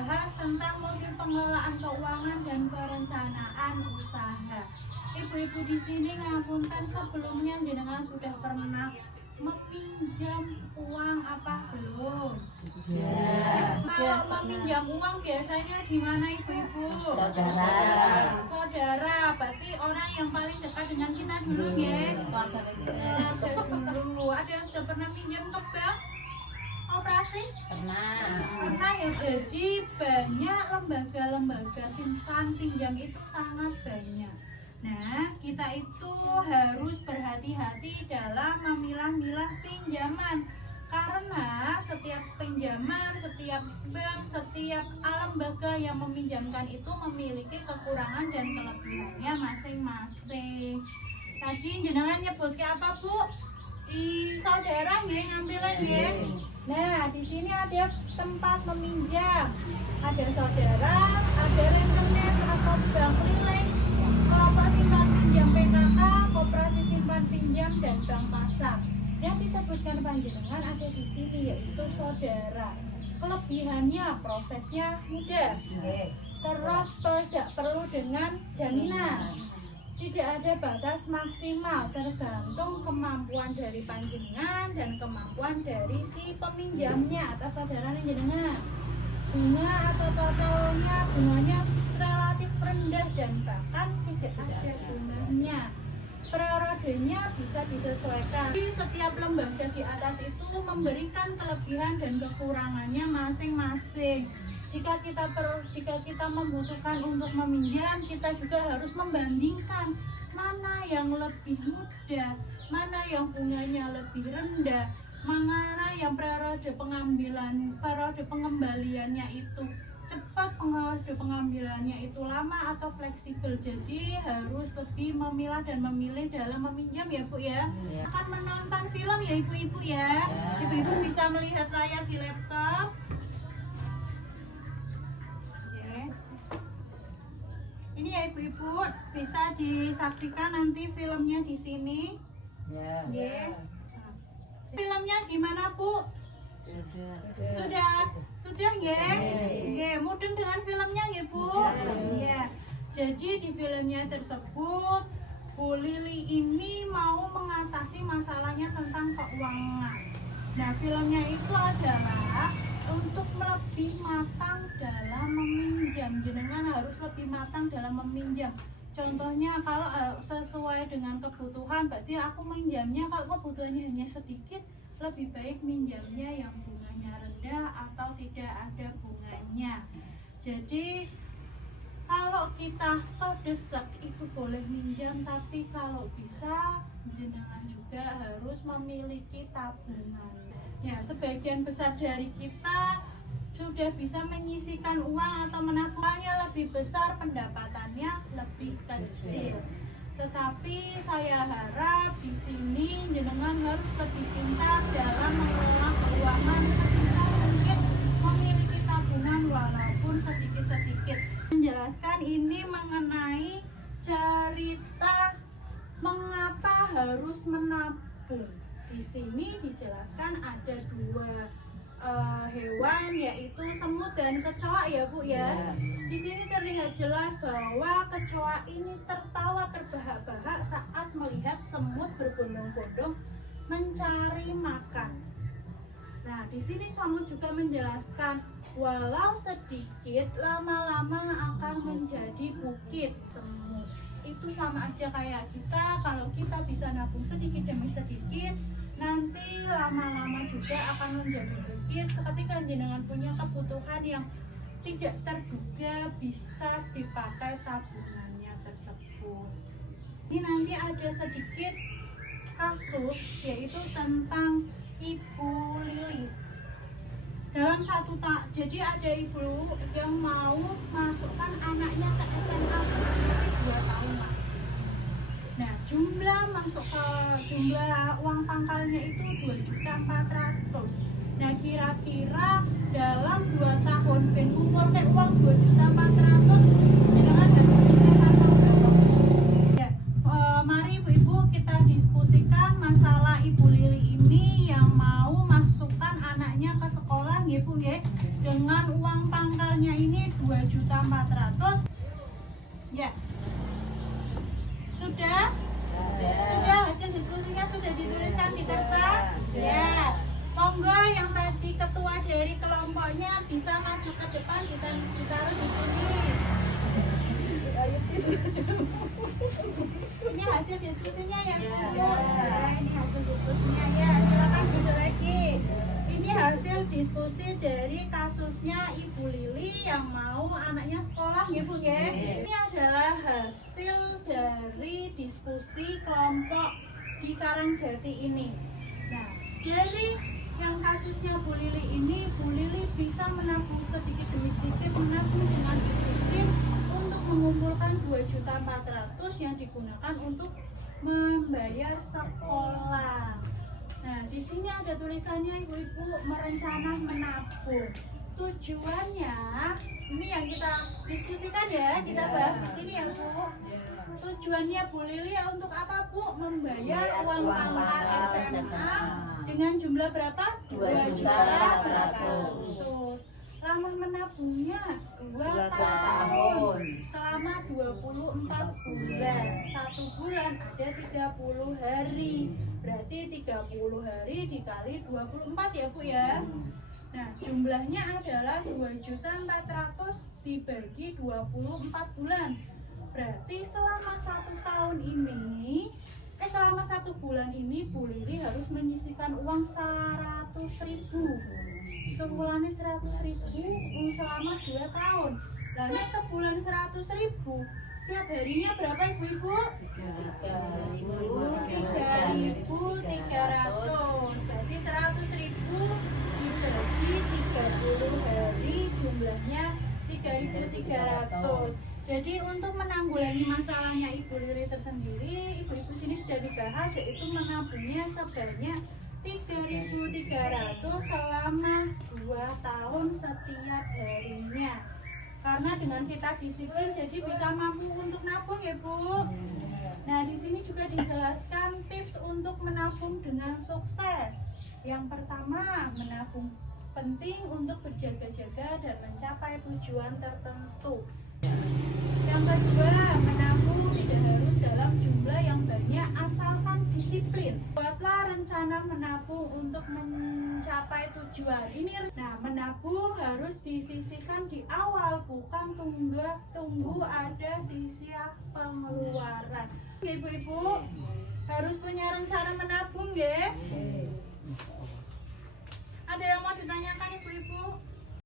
membahas tentang modul pengelolaan keuangan dan perencanaan usaha. Ibu-ibu di sini ngapunten, sebelumnya jenengan sudah pernah meminjam uang apa belum? Ya. Kalau meminjam uang biasanya di mana ibu-ibu? Saudara. Saudara, berarti orang yang paling dekat dengan kita dulu ya. Keluarga dulu. Ada yang sudah pernah minjam ke bank? Operasi? Pernah ya. Jadi banyak lembaga-lembaga simpan pinjam itu sangat banyak. Nah, kita itu harus berhati-hati dalam memilah-milah pinjaman. Karena setiap pinjaman, setiap bank, setiap lembaga yang meminjamkan itu memiliki kekurangan dan kelebihannya masing-masing. Tadi jenengan nyebutnya apa, Bu? Di saudara nggih ngambilnya nggih. Nah, di sini ada tempat meminjam. Ada saudara, ada rentenir atau bank keliling, kelompok simpan pinjam PKK, koperasi simpan pinjam dan bank pasar. Yang disebutkan panjenengan ada di sini yaitu saudara. Kelebihannya prosesnya mudah. Terus tidak perlu dengan jaminan. Tidak ada batas maksimal, tergantung kemampuan dari panjenengan dan kemampuan dari si peminjamnya atau saudaranya jenengan. Bunga atau totalnya bunganya relatif rendah dan bahkan tidak ada bunganya. Periodenya bisa disesuaikan. Di setiap lembaga di atas itu memberikan kelebihan dan kekurangannya masing-masing. Jika kita membutuhkan untuk meminjam, kita juga harus membandingkan mana yang lebih mudah, mana yang bunganya lebih rendah, mana yang periode pengembaliannya itu cepat, periode pengambilannya itu lama atau fleksibel. Jadi harus lebih memilah dan memilih dalam meminjam ya Bu ya. Akan menonton film ya ibu-ibu ya. Ibu-ibu bisa melihat layar di laptop. Ini ya ibu-ibu, bisa disaksikan nanti filmnya di sini. Ya. Filmnya gimana Bu? Sudah ya. Ya, mudeng dengan filmnya ya Bu. Ya. Jadi di filmnya tersebut Bu Lili ini mau mengatasi masalahnya tentang keuangan. Nah, filmnya itu adalah untuk lebih matang dalam meminjam. Jenengan harus lebih matang dalam meminjam. Contohnya kalau sesuai dengan kebutuhan, berarti aku minjamnya kalau kebutuhannya hanya sedikit, lebih baik minjamnya yang bunganya rendah atau tidak ada bunganya. Jadi kalau kita terdesak itu boleh minjam, tapi kalau bisa jenengan juga harus memiliki tabungan. Ya, sebagian besar dari kita sudah bisa menyisihkan uang atau menabungnya lebih besar, pendapatannya lebih kecil. Tetapi saya harap di sini jenengan harus lebih pintar dalam mengelola keuangan, sebisa mungkin memiliki tabungan walaupun sedikit-sedikit. Menjelaskan ini mengenai cerita mengapa harus menabung. Di sini dijelaskan ada dua hewan, yaitu semut dan kecoa ya Bu ya. Di sini terlihat jelas bahwa kecoa ini tertawa terbahak-bahak saat melihat semut berbondong-bondong mencari makan. Nah, di sini semut juga menjelaskan walau sedikit lama-lama akan menjadi bukit. Semut itu sama aja kayak kita, kalau kita bisa nabung sedikit demi sedikit, nanti lama-lama juga akan menjadi bukit. Ketika jenengan punya kebutuhan yang tidak terduga, bisa dipakai tabungannya tersebut. Ini nanti ada sedikit kasus, yaitu tentang Ibu Lili. Dalam jadi ada ibu yang mau masukkan anaknya ke SMA seperti 2 tahun lah. Nah, jumlah uang pangkalnya itu 2.400.000. Nah, kira-kira dalam 2 tahun ben ngumpul ke uang 2.400.000 jenengan harus ya. Mari ibu-ibu kita diskusikan masalah Ibu Lili ini yang mau masukkan anaknya ke sekolah nggih Bu nggih. dengan uang pangkalnya ini 2.400.000. Ya. Sudah? Sudah, hasil diskusinya sudah dituliskan di kertas? Ya. Monggo yang tadi ketua dari kelompoknya bisa maju ke depan, ditaruh di sini. Ini hasil diskusinya ya, Bu. Ya, ini hasil diskusinya ya. Silakan duduk lagi. Ini hasil diskusi dari kasusnya Ibu Lili yang mau anaknya sekolah ya, Bu ya. Ini adalah hasil dari diskusi kelompok di Karangjati ini. Nah, dari yang kasusnya Bu Lili ini, Bu Lili bisa menabung sedikit demi sedikit, menabung dengan disiplin untuk mengumpulkan 2.400.000 yang digunakan untuk membayar sekolah. Nah, di sini ada tulisannya ibu-ibu merencana menabung. Tujuannya, ini yang kita diskusikan ya, kita bahas di sini ya Bu. Tujuannya Bu Lili untuk apa Bu? Membayar uang pangkal SMA dengan jumlah berapa? 2.400.000. Lama menabungnya 2 tahun selama 24 bulan. 1 bulan ada 30 hari. Berarti 30 hari dikali 24 ya Bu ya. Nah, jumlahnya adalah 2.400.000 dibagi 24 bulan. Berarti selama 1 tahun ini, selama 1 bulan ini Bu Lili harus menyisihkan uang 100.000. Sebulannya 100.000 selama 2 tahun. Lalu sebulan 100.000, setiap harinya berapa ibu-ibu? 3.300. Berarti 100.000 dibagi 30 hari, jumlahnya 3.300. Jadi untuk menanggulangi masalahnya Ibu Lili tersendiri, ibu-ibu sini sudah dibahas, yaitu menabungnya sebanyak 3.300 selama 2 tahun setiap harinya. Karena dengan kita disiplin, jadi bisa mampu untuk nabung ya Bu. Nah, di sini juga dijelaskan tips untuk menabung dengan sukses. Yang pertama, menabung penting untuk berjaga-jaga dan mencapai tujuan tertentu. Yang kedua, menabung tidak harus dalam jumlah yang banyak asalkan disiplin. Buatlah rencana menabung untuk mencapai tujuan ini. Nah, menabung harus disisihkan di awal, bukan tunggu ada sisa pengeluaran. Ibu-ibu harus punya rencana menabung ya. Ada yang mau ditanyakan ibu-ibu?